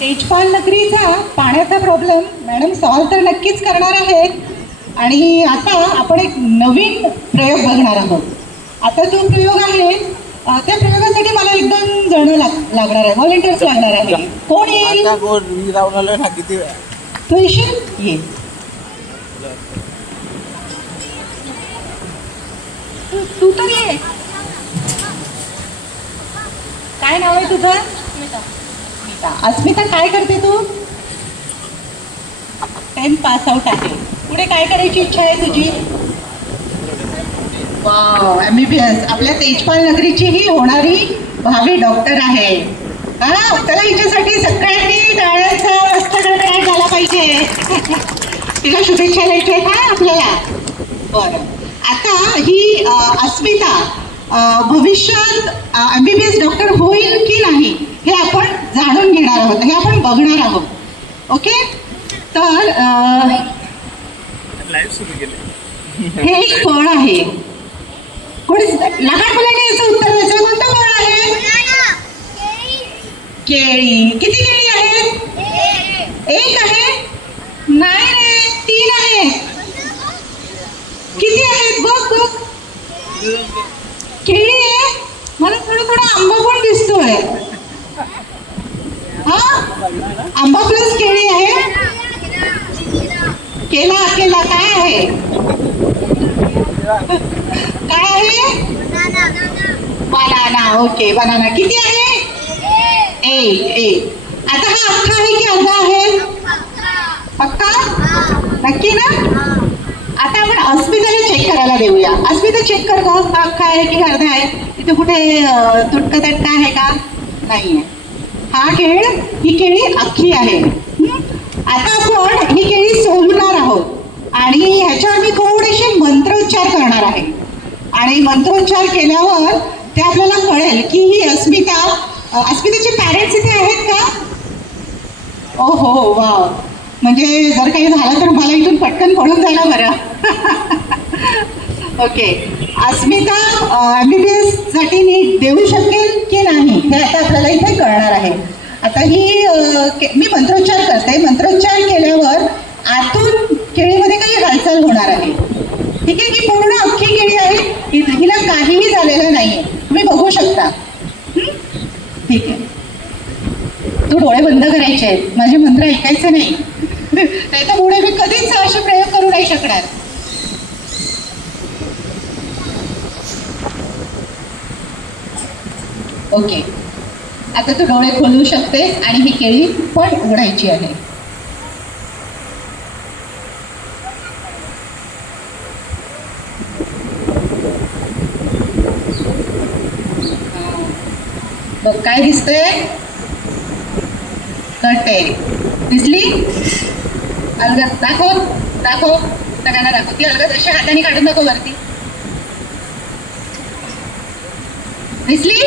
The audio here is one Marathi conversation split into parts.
तेजपाल नगरीचा पाण्याचा प्रॉब्लेम मॅडम सॉल्व्ह तर नक्कीच करणार आहेत. आणि आता आपण एक नवीन प्रयोग बघणार आहोत. आता जो प्रयोग आहे त्या प्रयोगासाठी मला 1-2 जण लागणार आहे, व्हॉलेंटियर्स लागणार आहे. कोण येईल? तू येशील? ये. तू तर ये. काय नाव आहे तुझं? अस्मिता, काय करते तू? 10th पास आउट आहे. पुढे काय करायची इच्छा आहे तुझी? Wow, MBBS. आपल्या तेजपाल नगरीची ही होणारी भावी डॉक्टर आहे. हा, चला हिच्यासाठी सगळ्यांनी टाळ्यांचा मस्त गडगडाट झाला पाहिजे. तिला शुभेच्छा द्यायच्या आहेत हा आपल्याला. बरं, आता ही अस्मिता भविष्यात MBBS डॉक्टर होईल की नाही हे आपण जाणून घेणार आहोत, हे आपण बघणार आहोत. ओके, तर हे एक फळ आहे. कोणी लहान मुलांनी याचं उत्तर द्यायचं. कोणतं फळ आहे? केळी. किती केळी आहेत? 1 आहे? नाही रे, 3 आहेत. किती आहेत? बघ बघ. केळी आहे. मला थोडा आंबा पण दिसतोय. हा, आंबा प्लस केळी आहे. केला केला काय आहे? काय आहे? बनाना. Okay, banana. किती आहे? 1. आता हा अख्खा आहे की अर्धा आहे? पक्का? नक्की ना? आता आपण अस्मिताला चेक करायला देऊया. अस्मिता, चेक कर गं, हा अख्खा आहे की अर्धा आहे? इथे कुठे तुटका तटका आहे का? नाही आहे. ही केळी अख्खी आहे. आता आपण ही केळी सोलणार आहोत आणि ह्याच्यावर मी थोडेसे मंत्रोच्चार करणार आहे. आणि मंत्रोच्चार केल्यावर ते आपल्याला कळेल की ही अस्मिताचे पॅरेंट्स इथे आहेत का? ओ हो, वा. म्हणजे जर काही झालं तर मला इथून पटकन पळून जायला बरं. ओके, अस्मिता MBBS साठी नीट देऊ शकेल की नाही हे आता आपल्याला इथे कळणार आहे. आता ही मी मंत्रोच्चार करते. मंत्रोच्चार केल्यावर आतून केळीमध्ये काही हालचाल होणार आहे. ठीक आहे? ही पूर्ण अख्खी केळी आहे, हिला काहीही झालेलं नाहीये, तुम्ही बघू शकता. ठीक आहे, तू डोळे बंद करायचे आहेत, माझे मंत्र ऐकायचे नाही. नाही तर पुढे मी कधीच असे प्रयोग करू नाही शकणार. ओके, आता तू डोळे खोलू शकतेस आणि ही केळी पण उघडायची आहे. बघ काय दिसतंय? कटे दिसली? अलगद दाखव दाखव, सगळ्यांना दाखव. ती अलगद अशा हाताने काढून दाखव वरती. दिसली?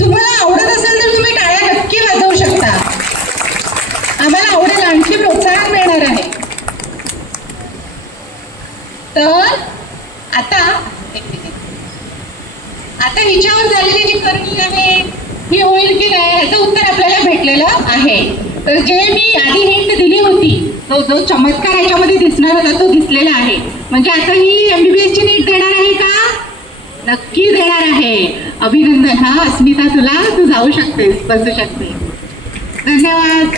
तुम्हाला आवडत असेल तर तुम्ही टाळ्या नक्की वाजवू शकता. आम्हाला आवडेल, आणखी प्रोत्साहन मिळणार आहे. तर आता हिच्यावर झालेली जी करणी आहे ही होईल की नाही ह्याचं उत्तर आपल्याला भेटलेलं आहे. तर जे मी आधी हिंट दिली होती, जो चमत्कार ह्याच्यामध्ये दिसणार होता तो दिसलेला आहे. म्हणजे आता ही MBBS ची नीट देणार आहे का? नक्की देणार आहे. अभिनंदन हा अस्मिता, तू जाऊ शकतेस, बसू शकते. धन्यवाद.